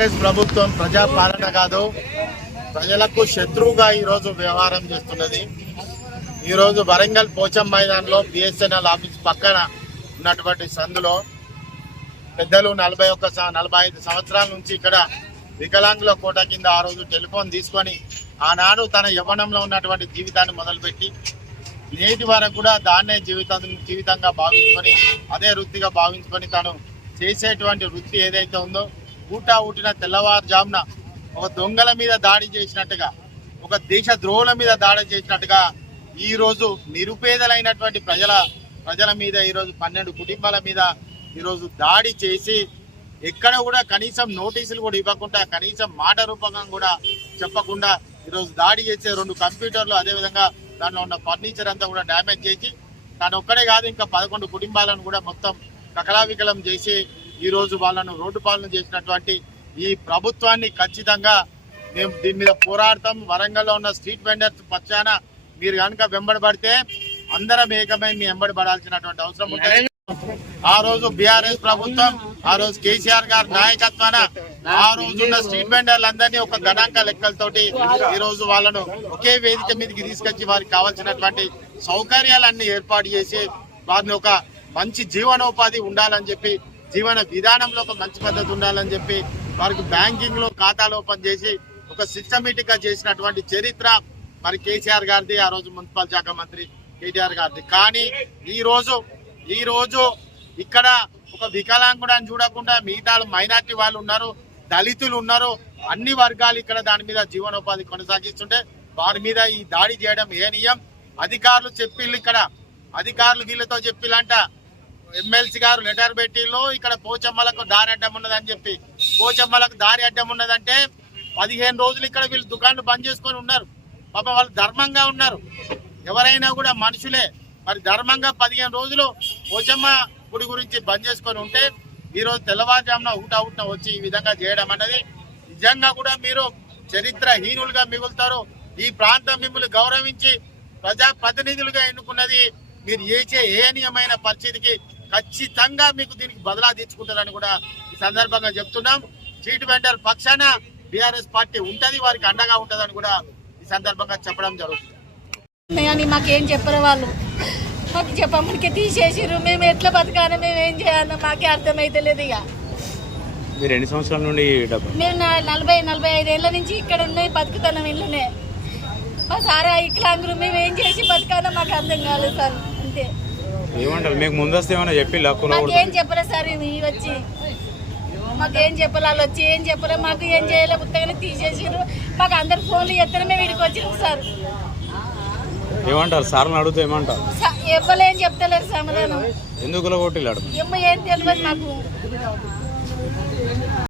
కాంగ్రెస్ ప్రభుత్వం ప్రజాపాలన కాదు ప్రజలకు శత్రువుగా ఈరోజు వ్యవహారం చేస్తున్నది. ఈరోజు వరంగల్ పోచం మైదాన్లో బిఎస్ఎన్ఎల్ ఆఫీస్ పక్కన ఉన్నటువంటి సందులో పెద్దలు నలభై ఒక్క స- నలభై ఐదు సంవత్సరాల నుంచి ఇక్కడ వికలాంగుల కోట కింద ఆ రోజు టెలిఫోన్ తీసుకొని ఆనాడు తన యవ్వనంలో ఉన్నటువంటి జీవితాన్ని మొదలుపెట్టి నేటి వరకు కూడా దాన్నే జీవితం జీవితంగా భావించుకొని అదే వృత్తిగా భావించుకొని తను చేసేటువంటి వృత్తి ఏదైతే ఉందో ఊటా ఊటిన తెల్లవారుజామున ఒక దొంగల మీద దాడి చేసినట్టుగా ఒక దేశ ద్రోహుల మీద దాడి చేసినట్టుగా ఈరోజు నిరుపేదలైనటువంటి ప్రజల ప్రజల మీద ఈరోజు పన్నెండు కుటుంబాల మీద ఈరోజు దాడి చేసి ఎక్కడ కూడా కనీసం నోటీసులు కూడా ఇవ్వకుండా కనీసం మాట రూపకం కూడా చెప్పకుండా ఈరోజు దాడి చేసే రెండు కంప్యూటర్లు అదేవిధంగా దానిలో ఉన్న ఫర్నిచర్ అంతా కూడా డ్యామేజ్ చేసి తను ఒక్కడే కాదు ఇంకా పదకొండు కుటుంబాలను కూడా మొత్తం కకలావికలం చేసి ఈ రోజు వాళ్ళను రోడ్డు పాలన చేసినటువంటి ఈ ప్రభుత్వాన్ని ఖచ్చితంగా మేము దీని మీద పోరాడతాం. వరంగల్లో ఉన్న స్ట్రీట్ వెండర్స్ పక్షాన మీరు కనుక వెంబడబడితే అందరం ఏకమై మీ వెంబడి పడాల్సినటువంటి అవసరం ఉంటుంది. ఆ రోజు బీఆర్ఎస్ ప్రభుత్వం ఆ రోజు కేసీఆర్ గారి నాయకత్వాన ఆ రోజు ఉన్న స్ట్రీట్ వెండర్లందరినీ ఒక గణాంక లెక్కలతోటి ఈ రోజు వాళ్ళను ఒకే వేదిక మీదకి తీసుకొచ్చి వారికి కావాల్సినటువంటి సౌకర్యాలన్నీ ఏర్పాటు చేసి వారిని ఒక మంచి జీవనోపాధి ఉండాలని చెప్పి జీవన విధానంలో ఒక మంచి పద్ధతి ఉండాలని చెప్పి వారికి బ్యాంకింగ్లో ఖాతాలు ఓపెన్ చేసి ఒక సిస్టమేటిక్గా చేసినటువంటి చరిత్ర మరి కేసీఆర్ గారిది ఆ రోజు మున్సిపల్ శాఖ మంత్రి కేటీఆర్ గారిది. కానీ ఈ రోజు ఈ రోజు ఇక్కడ ఒక వికలాంగుడని చూడకుండా మిగతా మైనార్టీ వాళ్ళు ఉన్నారు దళితులు ఉన్నారు అన్ని వర్గాలు ఇక్కడ దాని మీద జీవనోపాధి కొనసాగిస్తుంటే వారి మీద ఈ దాడి చేయడం ఏ నియం అధికారులు చెప్పిళ్ళు ఇక్కడ అధికారులు వీళ్ళతో చెప్పిల్లంట ఎమ్మెల్సీ గారు లెటర్ పెట్టిలో ఇక్కడ పోచమ్మలకు దారి అడ్డం ఉన్నదని చెప్పి. పోచమ్మలకు దారి అడ్డం ఉన్నదంటే పదిహేను రోజులు ఇక్కడ వీళ్ళు దుకాణాలు బంద్ చేసుకొని ఉన్నారు. పాప వాళ్ళు ధర్మంగా ఉన్నారు. ఎవరైనా కూడా మనుషులే. మరి ధర్మంగా పదిహేను రోజులు పోచమ్మ గుడి గురించి బంద్ చేసుకొని ఉంటే ఈరోజు తెల్లవారుజామున ఊట ఊట వచ్చి ఈ విధంగా చేయడం అనేది నిజంగా కూడా మీరు చరిత్రహీనులుగా మిగులుతారు. ఈ ప్రాంతం మిమ్మల్ని గౌరవించి ప్రజా ప్రతినిధులుగా ఎన్నుకున్నది మీరు చేసే ఏనీయమైన పరిస్థితికి ఖచ్చితంగా మీకు దీనికి బదలా తీర్చుకుంటారని కూడా ఈ సందర్భంగా చెప్తున్నాం. సీటు వెండర్ పక్షాన బీఆర్ఎస్ పార్టీ ఉంటది వారికి అండగా ఉంటదని కూడా ఈ సందర్భంగా చెప్పడం జరుగుతుంది. మాకేం చెప్పరు వాళ్ళు. మాకు చెప్పమ్మడికి తీసేసిర్రు. మేము ఎట్లా బతకాలి మేము ఏం చేయాలి మాకే అర్థమైతలేదు ఇక. మీరు ఎన్ని సంవత్సరాల నుండి డబ్బు? మేము నలభై నలభై ఐదేళ్ళ నుంచి ఇక్కడ ఉన్నాయి బతుకుతున్నాం ఇల్లునే. మా సారా ఇట్లాంగురు మేము ఏం చేసి బతకాలో మాకు అర్థం కాలేదు సార్. అంతే. ఏమంటారు? మీకు ముందస్తు ఏమైనా చెప్పి మాకేం చెప్పలే సార్ ఇవి వచ్చి. మాకేం చెప్పలే వాళ్ళు వచ్చి ఏం చెప్పలే మాకు ఏం చేయలే ఉత్తగానే తీసేసిర్రు. మాకు అందరు ఫోన్లు ఎత్తనే మేము వీడికి వచ్చినాం సార్. ఏమంటారు? సార్ని అడిగితే ఏమంటారు? స- ఇవ్వలేం చెప్తలేరు సమాధానం ఎందుకు కొట్టిల్లాడు ఏమో ఏం తెలియదు మాకు.